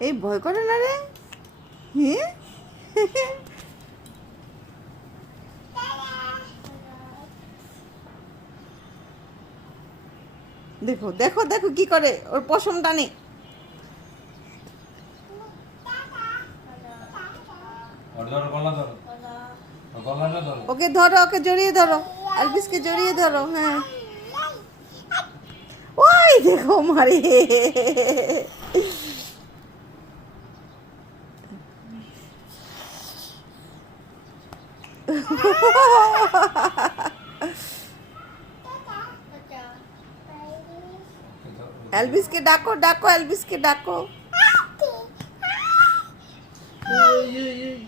এই ভয় করে না রে? হ্যাঁ দেখো দেখো দেখো কি করে ওর পশম টানে ওকে ধরো ওকে জড়িয়ে ধরো আলবিসকে জড়িয়ে ধরো হ্যাঁ। ওই দেখো মারে। এলবিসকে ডাকো ডাকো এলবিসকে ডাকো ওই, ওই, ওই।